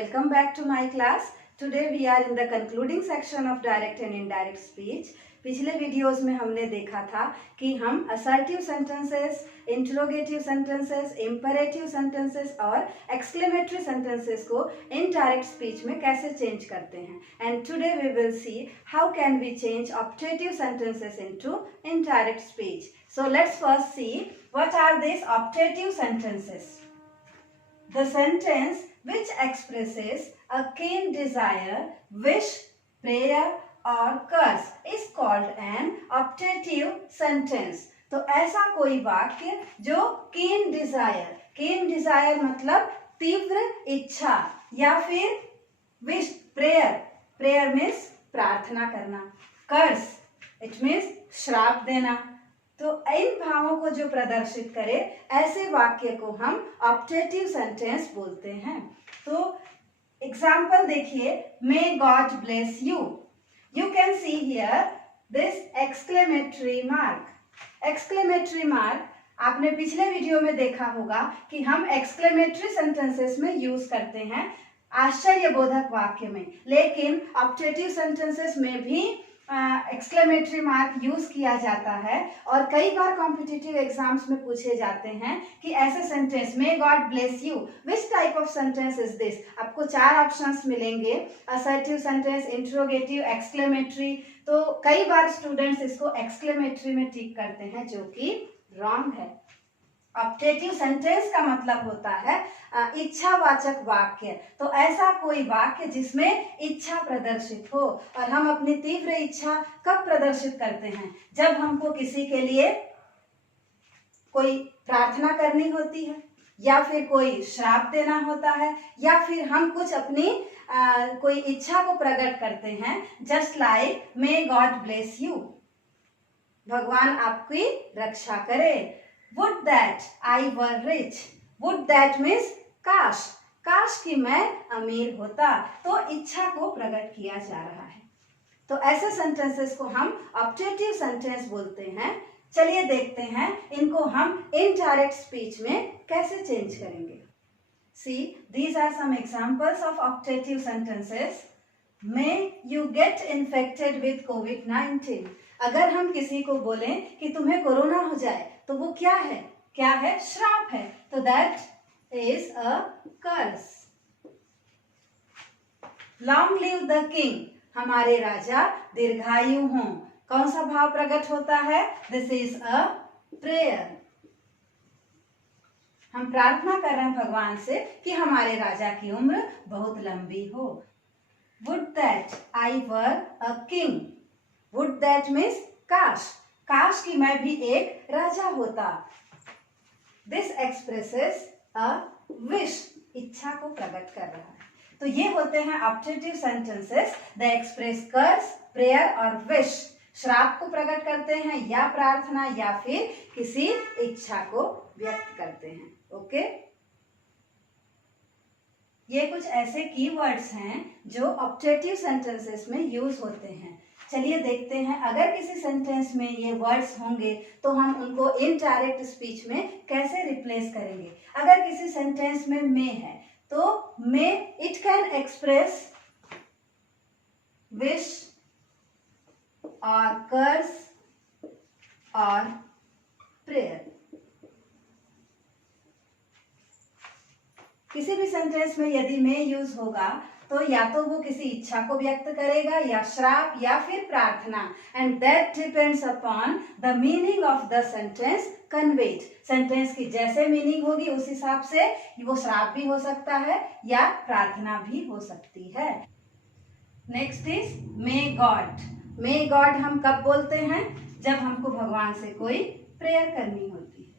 Welcome back to my class. Today we are in the concluding section of direct and indirect speech. पिछले videos में हमने देखा था कि हम assertive sentences, interrogative sentences, imperative sentences और एक्सक्लेमेटरी सेंटेंसेस को इनडायरेक्ट स्पीच में कैसे चेंज करते हैं. And today we will see how can we change optative sentences into indirect speech. So let's first see what are this optative sentences. The sentence which expresses a keen desire, wish, prayer or curse is called an optative sentence. तो ऐसा कोई वाक्य जो keen desire मतलब तीव्र इच्छा या फिर wish, prayer means प्रार्थना करना, curse it means श्राप देना. तो इन भावों को जो प्रदर्शित करे ऐसे वाक्य को हम ऑप्टेटिव सेंटेंस बोलते हैं. तो एग्जाम्पल देखिए, may God bless you. You can see here this exclamatory mark. Exclamatory mark आपने पिछले वीडियो में देखा होगा कि हम एक्सक्लेमेटरी सेंटेंसेस में यूज करते हैं आश्चर्यबोधक वाक्य में, लेकिन ऑप्टेटिव सेंटेंसेस में भी एक्सक्लेमेटरी मार्क यूज किया जाता है. और कई बार कॉम्पिटिटिव एग्जाम्स में पूछे जाते हैं कि ऐसे sentence may God bless you, which type of sentence is this. आपको 4 ऑप्शंस मिलेंगे, असर्टिव सेंटेंस, इंटरोगेटिव, एक्सक्लेमेटरी. तो कई बार स्टूडेंट्स इसको एक्सक्लेमेटरी में टिक करते हैं, जो कि रॉन्ग है. ऑप्टेटिव सेंटेंस का मतलब होता है इच्छावाचक वाक्य. तो ऐसा कोई वाक्य जिसमें इच्छा प्रदर्शित हो. और हम अपनी तीव्र इच्छा कब प्रदर्शित करते हैं? जब हमको किसी के लिए कोई प्रार्थना करनी होती है, या फिर कोई श्राप देना होता है, या फिर हम कुछ अपनी कोई इच्छा को प्रकट करते हैं. Just like may God bless you, भगवान आपकी रक्षा करे. Would that I were rich. Would that means काश कि मैं अमीर होता. तो इच्छा को प्रकट किया जा रहा है. तो ऐसे सेंटेंसेस को हम ऑप्टेटिव सेंटेंस बोलते हैं. चलिए देखते हैं इनको हम इनडायरेक्ट स्पीच में कैसे चेंज करेंगे. See, these are some examples of optative sentences. May you get infected with COVID-19. अगर हम किसी को बोलें कि तुम्हें कोरोना हो जाए, तो वो क्या है? श्राप है. तो that is a curse. Long live the king, हमारे राजा दीर्घायु हों. कौन सा भाव प्रकट होता है? This is a prayer. हम प्रार्थना कर रहे हैं भगवान से कि हमारे राजा की उम्र बहुत लंबी हो. Would that I were a king. Would that means काश कि मैं भी एक राजा होता. दिस एक्सप्रेसेस अ विश, इच्छा को प्रकट कर रहा है. तो ये होते हैं optative sentences. The express curse, prayer और विश. श्राप को प्रकट करते हैं, या प्रार्थना, या फिर किसी इच्छा को व्यक्त करते हैं. ओके, ये कुछ ऐसे कीवर्ड्स हैं जो ऑप्टेटिव सेंटेंसेस में यूज होते हैं. चलिए देखते हैं, अगर किसी सेंटेंस में ये वर्ड्स होंगे तो हम उनको इनडायरेक्ट स्पीच में कैसे रिप्लेस करेंगे. अगर किसी सेंटेंस में मे है, तो may it can express wish और कर्स और प्रेयर. किसी भी सेंटेंस में यदि मे यूज होगा तो या तो वो किसी इच्छा को व्यक्त करेगा, या श्राप, या फिर प्रार्थना. And that depends upon the meaning of the sentence conveyed. Sentence की जैसे मीनिंग होगी उस हिसाब से वो श्राप भी हो सकता है या प्रार्थना भी हो सकती है. Next is may God. May God हम कब बोलते हैं? जब हमको भगवान से कोई प्रेयर करनी होती है.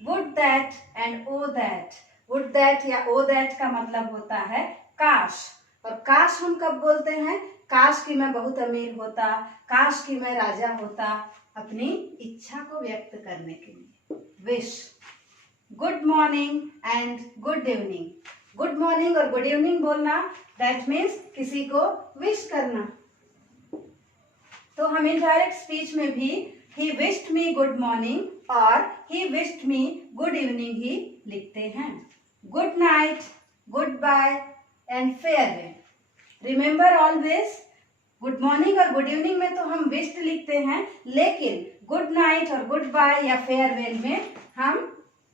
Would that and O that. Would that या ओ दैट का मतलब होता है काश. और काश हम कब बोलते हैं? काश कि मैं बहुत अमीर होता, काश कि मैं राजा होता, अपनी इच्छा को व्यक्त करने के लिए. Wish. Good morning and good evening. Good morning और गुड इवनिंग बोलना, दैट मीन्स किसी को विश करना. तो हम इनडायरेक्ट स्पीच में भी he wished me good morning और he wished me good evening ही लिखते हैं. good night, goodbye and farewell. Remember always, good morning और गुड इवनिंग में तो हम विश लिखते हैं, लेकिन गुड नाइट और गुड बाय या फेयरवेल में हम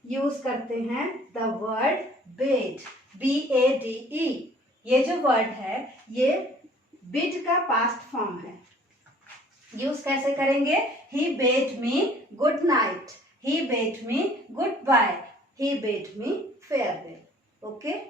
यूज करते हैं द वर्ड बेड, BADE. ये जो वर्ड है ये बिड का पास्ट फॉर्म है. यूज कैसे करेंगे? ही बेड मी गुड नाइट, ही बेड मी गुड बाय, ही बेड मी फेयरवेल. ओके,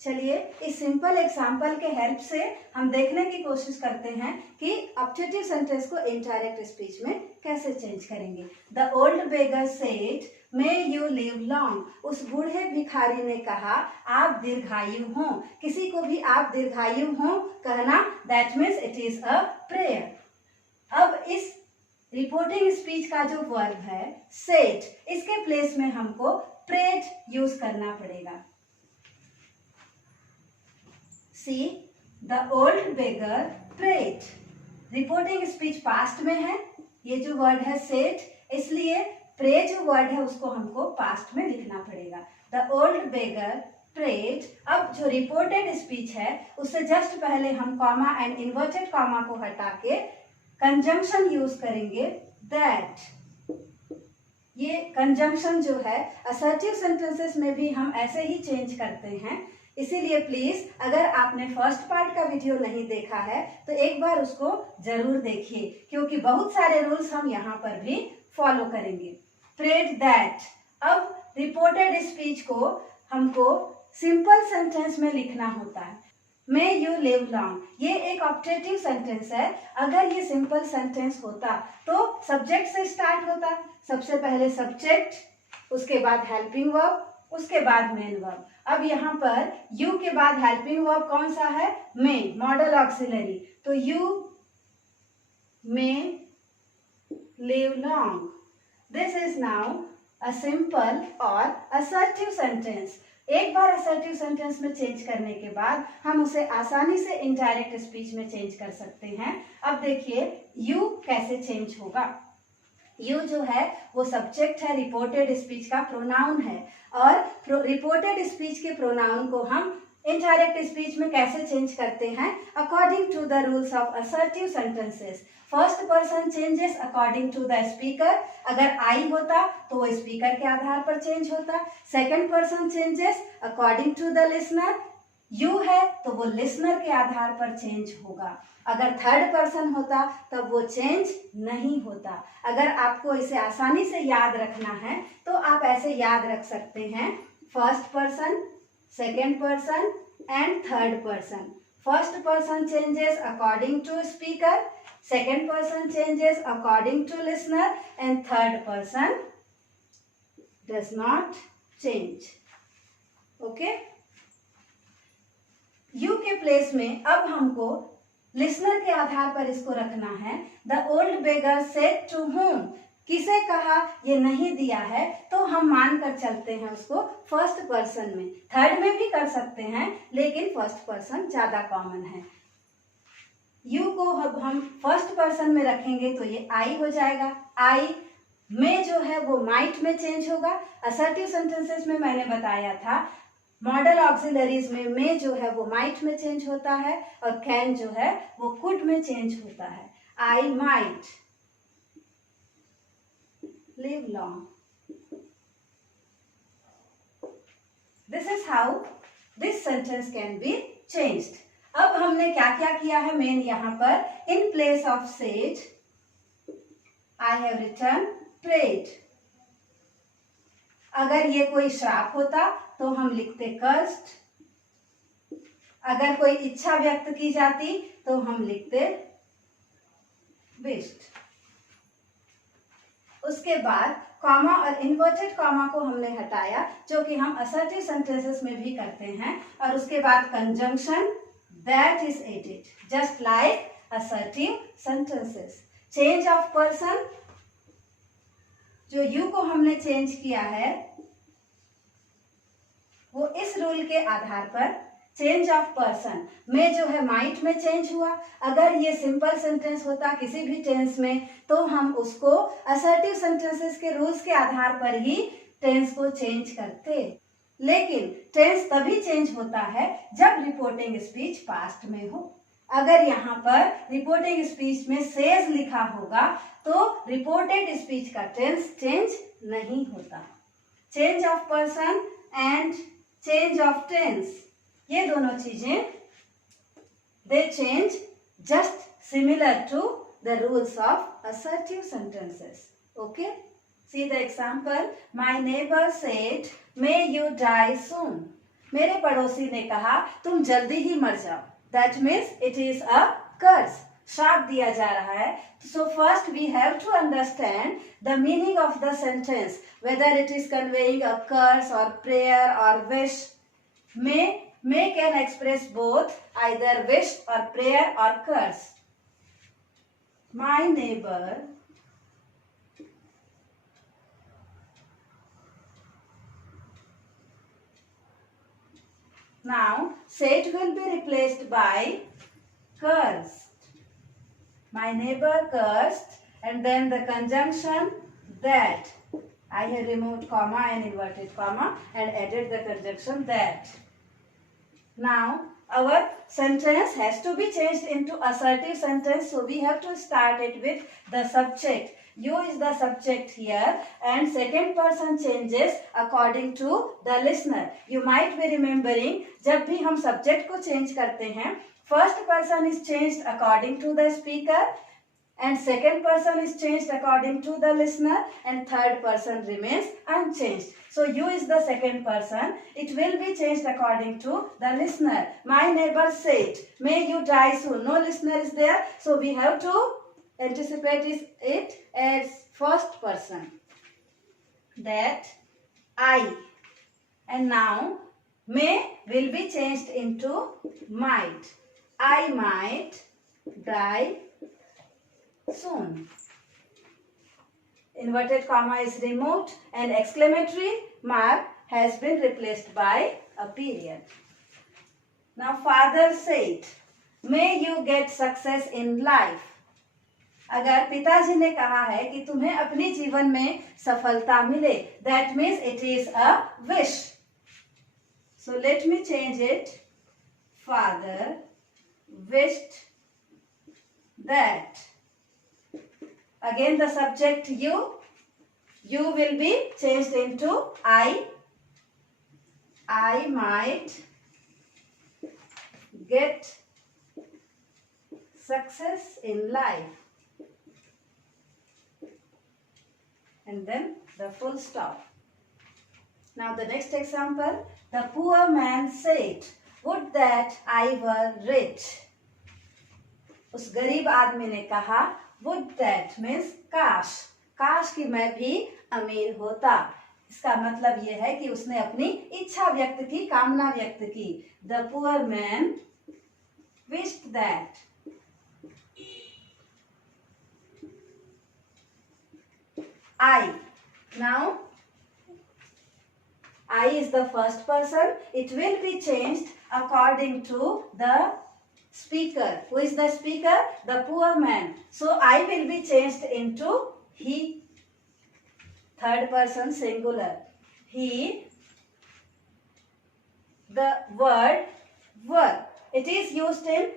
चलिए इस सिंपल एग्जाम्पल के हेल्प से हम देखने की कोशिश करते हैं कि ऑब्जेक्टिव सेंटेंस को इनडायरेक्ट स्पीच में कैसे चेंज करेंगे. The old beggar said may you live long. उस बूढ़े भिखारी ने कहा आप दीर्घायु हो. किसी को भी आप दीर्घायु हो कहना, that means it is a prayer. अब इस रिपोर्टिंग स्पीच का जो वर्ब है सेड, इसके प्लेस में हमको प्रेड यूज करना पड़ेगा. See, the old beggar prayed. Reporting speech past में है, ये जो वर्ड है सेड, इसलिए प्रे जो वर्ड है उसको हमको पास्ट में लिखना पड़ेगा. The old beggar prayed. अब जो रिपोर्टेड स्पीच है उससे जस्ट पहले हम कॉमा एंड इन्वर्टेड कॉमा को हटा के कंजंक्शन यूज करेंगे दैट. ये कंजंक्शन जो है असर्टिव सेंटेंसेस में भी हम ऐसे ही चेंज करते हैं. इसीलिए प्लीज अगर आपने फर्स्ट पार्ट का वीडियो नहीं देखा है तो एक बार उसको जरूर देखिए, क्योंकि बहुत सारे रूल्स हम यहाँ पर भी फॉलो करेंगे. Prayed that. अब रिपोर्टेड स्पीच को हमको सिंपल सेंटेंस में लिखना होता है. मे यू लिव लॉन्ग, ये एक ऑब्जेक्टिव सेंटेंस है. अगर ये सिंपल सेंटेंस होता तो सब्जेक्ट से स्टार्ट होता. सबसे पहले सब्जेक्ट, उसके बाद हेल्पिंग वर्ब, उसके बाद मेन वर्ब. अब यहाँ पर यू के बाद हेल्पिंग वर्ब कौन सा है? मे, मॉडल ऑक्सिलरी. तो you may live long. This is now a simple और असर्टिव सेंटेंस. एक बार असर्टिव सेंटेंस में चेंज करने के बाद हम उसे आसानी से इनडायरेक्ट स्पीच में चेंज कर सकते हैं. अब देखिए यू कैसे चेंज होगा. यू जो है वो सब्जेक्ट है, रिपोर्टेड स्पीच का प्रोनाउन है. और रिपोर्टेड स्पीच के प्रोनाउन को हम इनडायरेक्ट स्पीच में कैसे चेंज करते हैं? According to the rules of assertive sentences. First person changes according to the speaker. अगर आई होता तो वो स्पीकर के आधार पर चेंज होता. Second person changes according to the listener. You है तो वो लिसनर के आधार पर चेंज होगा. अगर थर्ड पर्सन होता तब वो चेंज नहीं होता. अगर आपको इसे आसानी से याद रखना है तो आप ऐसे याद रख सकते हैं, first person, second person and third person. First person changes according to speaker, second person changes according to listener and third person does not change. Okay, you के प्लेस में अब हमको लिसनर के आधार पर इसको रखना है. The old beggar said to whom. किसे कहा? ये नहीं दिया है तो हम मान कर चलते हैं उसको फर्स्ट पर्सन में. थर्ड में भी कर सकते हैं लेकिन फर्स्ट पर्सन ज्यादा कॉमन है. यू को अब हम फर्स्ट पर्सन में रखेंगे तो ये आई हो जाएगा. आई में जो है वो माइट में चेंज होगा. असर्टिव सेंटेंसेस में मैंने बताया था मॉडल ऑक्सिलरीज में मे जो है वो माइट में चेंज होता है और कैन जो है वो कुड में चेंज होता है. I might live long. This is how this sentence can be changed. अब हमने क्या क्या किया है मेन यहाँ पर, in place of said I have written prayed. अगर ये कोई श्राप होता तो हम लिखते कर्स्ड. अगर कोई इच्छा व्यक्त की जाती तो हम लिखते विश्ड. उसके बाद कॉमा और इन्वर्टेड कॉमा को हमने हटाया, जो कि हम असर्टिव सेंटेंसेस में भी करते हैं. और उसके बाद conjunction that is added, just like assertive sentences. Change of person, जो यू को हमने चेंज किया है वो इस रूल के आधार पर चेंज ऑफ पर्सन में जो है माइट में चेंज हुआ. अगर ये सिंपल सेंटेंस होता किसी भी टेंस में तो हम उसको असर्टिव सेंटेंसेस के रूल्स के आधार पर ही टेंस को चेंज करते. लेकिन टेंस तभी चेंज होता है जब रिपोर्टिंग स्पीच पास्ट में हो। अगर यहाँ पर रिपोर्टिंग स्पीच में सेज लिखा होगा तो रिपोर्टेड स्पीच का टेंस चेंज नहीं होता। Change of person and change of tense, ये दोनों चीजें they change just similar to the rules of assertive sentences. Okay, see the example, my neighbour said may you die soon. मेरे पड़ोसी ने कहा तुम जल्दी ही मर जाओ। That means it is a curse, श्राप दिया जा रहा है। So first we have to understand the meaning of the sentence, whether it is conveying a curse or prayer और wish. May can express both, either wish or prayer or curse. My neighbor now said will be replaced by cursed. My neighbor cursed, and then the conjunction that. I have removed comma and inverted comma and added the conjunction that. Now our sentence has to be changed into assertive sentence, so we have to start it with the subject. You is the subject here and second person changes according to the listener. You might be remembering, जब भी हम subject को change करते हैं, first person is changed according to the speaker and second person is changed according to the listener and third person remains unchanged. So you is the second person. It will be changed according to the listener. My neighbor said, may you die soon. No listener is there, so we have to anticipate it as first person. That I. And now may will be changed into might. I might die soon. Inverted comma is removed and exclamatory mark has been replaced by a period. Now father said, may you get success in life. अगर पिताजी ने कहा है कि तुम्हें अपने जीवन में सफलता मिले, that means it is a wish. So let me change it. Father wished that. Again the subject you will be changed into I. I might get success in life. And then the full stop. Now the next example, the poor man said, would that I were rich. उस गरीब आदमी ने कहा, would that means काश, काश कि मैं भी अमीर होता। इसका मतलब यह है कि उसने अपनी इच्छा व्यक्त की, कामना व्यक्त की। The poor man wished that. I. Now I is the first person. It will be changed according to the speaker. Who is the speaker? The poor man. So I will be changed into he. Third person singular. He. The word were. It is used in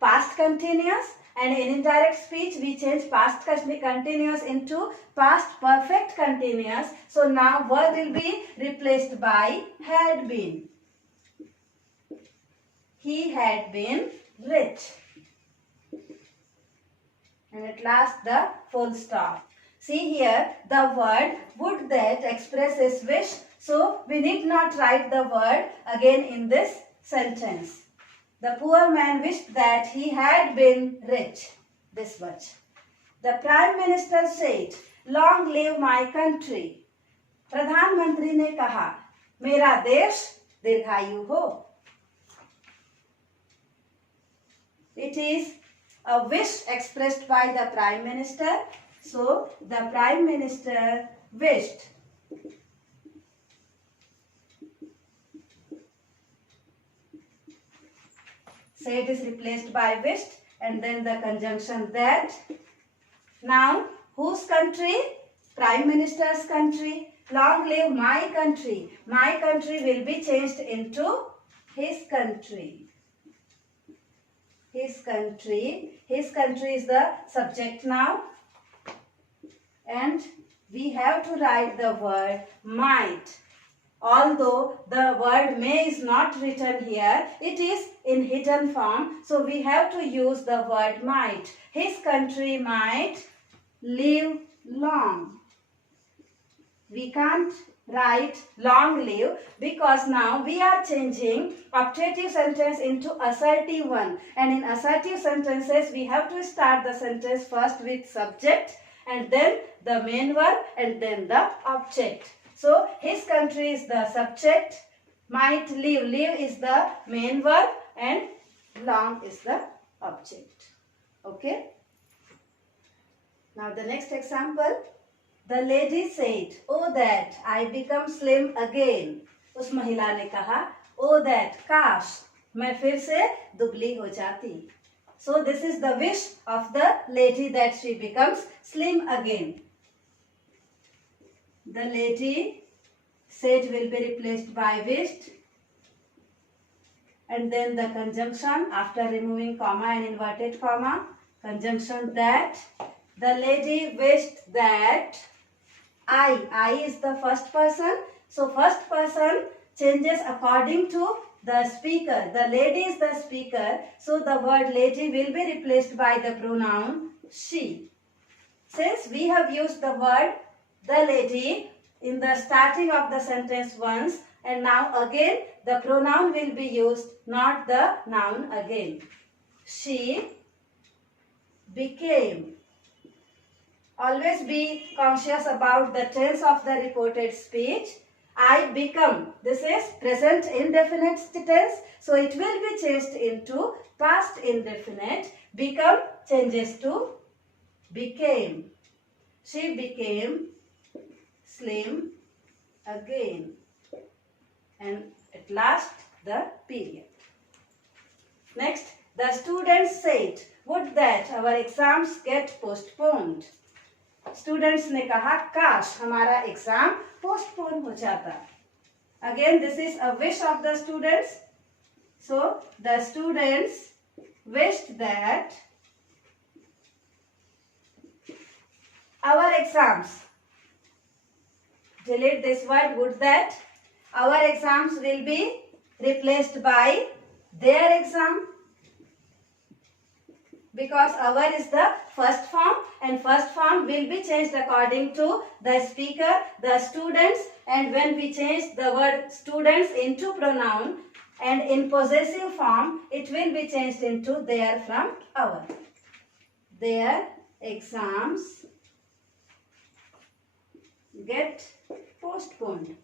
past continuous, and in indirect speech we change past continuous into past perfect continuous. So now were will be replaced by had been. He had been rich. And at last the full stop. See here, the word would that expresses wish. So we need not write the word again in this sentence. The poor man wished that he had been rich. This much. The Prime Minister said, long live my country. प्रधानमंत्री ने कहा, मेरा देश दीर्घायु हो. It is a wish expressed by the Prime Minister. So the Prime Minister wished. Said is replaced by wished, and then the conjunction that. Now whose country? Prime Minister's country. long live my country. My country will be changed into his country. His country. His country is the subject now. And we have to write the word might. Although the word may is not written here, it is in hidden form. So we have to use the word might. His country might live long. We can't write long live because now we are changing optative sentence into assertive one. And in assertive sentences, we have to start the sentence first with subject and then the main verb and then the object. So, his country is the subject, might live, live is the main verb and long is the object. Okay. Now the next example. The lady said, oh that I become slim again. उस महिला ने कहा, oh that काश मैं फिर से दुबली हो जाती. So this is the wish of the lady that she becomes slim again. The lady said will be replaced by wished. And then the conjunction after removing comma and inverted comma. Conjunction that. The lady wished that I is the first person. So first person changes according to the speaker. The lady is the speaker. So the word lady will be replaced by the pronoun she. Since we have used the word the lady in the starting of the sentence once, and now again the pronoun will be used, not the noun again. She became. Always be conscious about the tense of the reported speech. I become. This is present indefinite tense. So it will be changed into past indefinite. Become changes to became. She became slim again. And at last the period. Next, the students said, would that our exams get postponed. Students ने कहा काश हमारा exam postpone हो जाता. Again this is a wish of the students. So the students wished that our exams, delete this word would that, our exams will be replaced by their exam. Because our is the first form and first form will be changed according to the speaker, the students, and when we change the word students into pronoun and in possessive form, it will be changed into their from our. Their exams get postponed.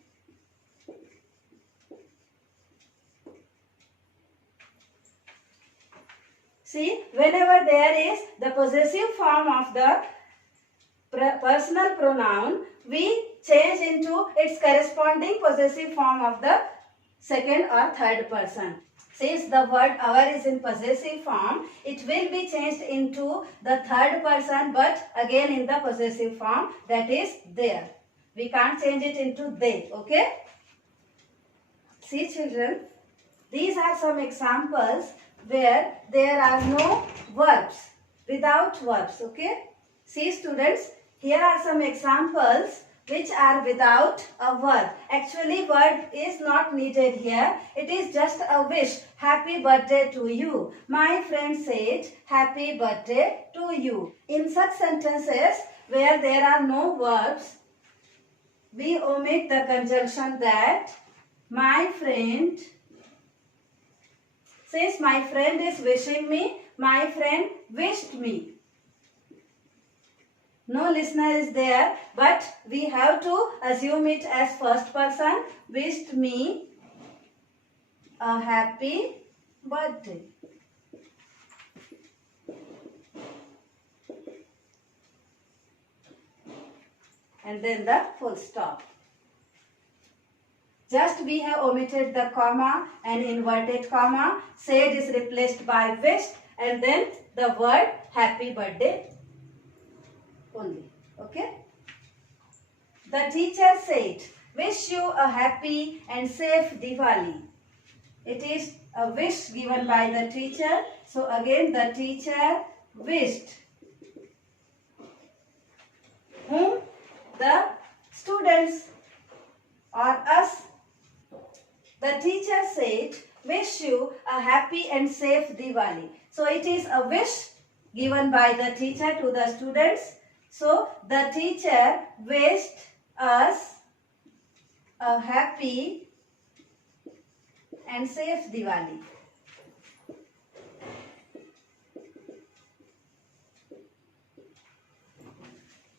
See, whenever there is the possessive form of the personal pronoun, we change into its corresponding possessive form of the second or third person. Since the word our is in possessive form, it will be changed into the third person but again in the possessive form, that is their. We can't change it into they, okay? See children, these are some examples where there are no verbs, without verbs, okay? See students, here are some examples which are without a verb. Actually verb is not needed here. It is just a wish. Happy birthday to you. My friend said happy birthday to you. In such sentences where there are no verbs, we omit the conjunction that. My friend, since my friend is wishing me, my friend wished me. No listener is there, but we have to assume it as first person. Wished me a happy birthday. And then the full stop. Just we have omitted the comma and inverted comma. Said is replaced by wished and then the word happy birthday only. Okay. The teacher said, wish you a happy and safe Diwali. It is a wish given by the teacher. So again the teacher wished. Whom? The students or us. The teacher said, wish you a happy and safe Diwali. So it is a wish given by the teacher to the students. So the teacher wished us a happy and safe Diwali.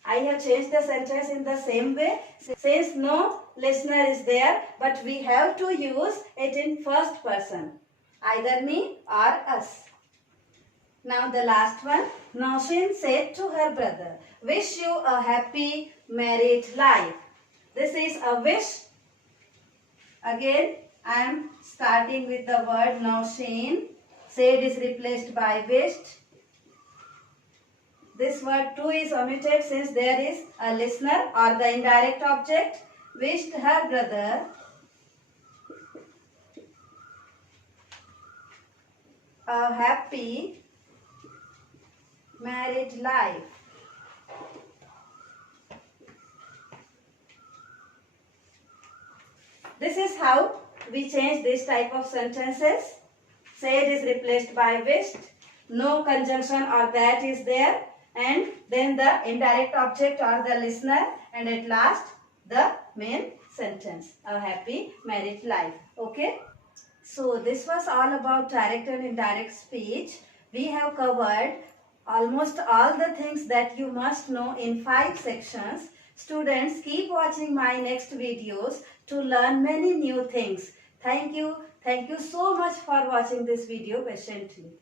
I have changed the sentence in the same way since no listener is there, but we have to use it in first person, either me or us. Now the last one. Nausheen said to her brother, wish you a happy married life. This is a wish. Again, I am starting with the word Nausheen. Said is replaced by wished. This word to is omitted since there is a listener or the indirect object. Wished her brother a happy married life. This is how we change this type of sentences. Said is replaced by wished. No conjunction or that is there. And then the indirect object or the listener. And at last the main sentence. A happy married life. Okay. So this was all about direct and indirect speech. We have covered almost all the things that you must know in 5 sections. Students, keep watching my next videos to learn many new things. Thank you. Thank you so much for watching this video patiently.